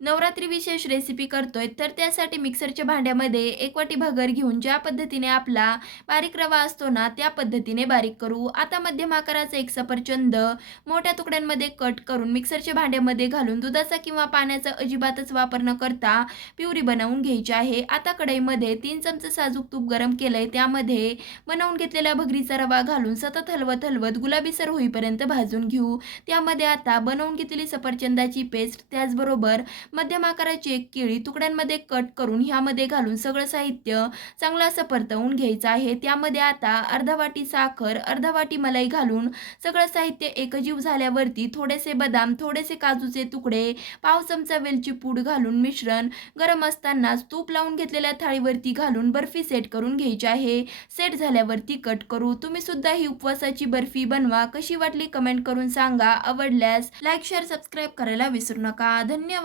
नवरात्री विशेष रेसिपी करतोय, तर त्यासाठी मिक्सरच्या भांड्यामध्ये 1 वाटी भगर घेऊन ज्या पद्धतीने आपला बारीक रवा असतो ना, त्या पद्धतीने बारीक करू. आता मध्यम आकाराचा एक सफरचंद मोठ्या तुकड्यांमध्ये कट करून मिक्सरच्या भांड्यामध्ये घालून दुधाचा किंवा पाण्याचा अजिबातच वापर न करता प्युरी बनवून घ्यायची आहे. आता कढईमध्ये 3 चमचे साजूक तूप गरम केलंय, त्यामध्ये बनवून घेतलेला भगरीचा रवा घालून सतत हलवत हलवत गुलाबीसर होईपर्यंत भाजून घेऊ. त्यामध्ये आता बनवून घेतलेली सफरचंदाची पेस्ट, त्याचबरोबर मध्यम आकाराची एक केळी तुकड्यांमध्ये कट करून ह्यामध्ये घालून सगळं साहित्य चांगलं असं परतवून घ्यायचं आहे. त्यामध्ये आता अर्धा वाटी साखर, अर्धा वाटी मलाई घालून सगळं साहित्य एकजीव झाल्यावरती थोडेसे बदाम, थोडेसे काजूचे तुकडे, पाव चमचा वेलची पूड घालून मिश्रण गरम असतानाच तूप लावून घेतलेल्या थाळीवरती घालून बर्फी सेट करून घ्यायची आहे. सेट झाल्यावरती कट करू. तुम्ही सुद्धा ही उपवासाची बर्फी बनवा. कशी वाटली कमेंट करून सांगा. आवडल्यास लाईक, शेअर, सबस्क्राईब करायला विसरू नका. धन्यवाद.